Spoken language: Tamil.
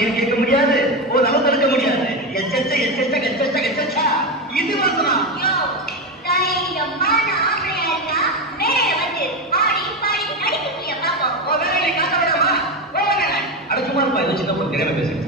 ஏன் கேட்க முடியாது? ஓ நம்ம தடுக்க முடியாது. எச்சச்ச எச்சச்ச கச்சச்ச கச்சச்ச இது வந்துனா யோ தைரியமான ஆம்பளையா இருந்தா மேலே வந்து ஆடி பாடி நடிக்க முடிய பாப்போம். ஓ வேலை காட்ட வேணாமா? ஓ வேலை அட சும்மா இருப்பா. இது சின்ன பொண்ணு தெரியாம பேசுறேன்.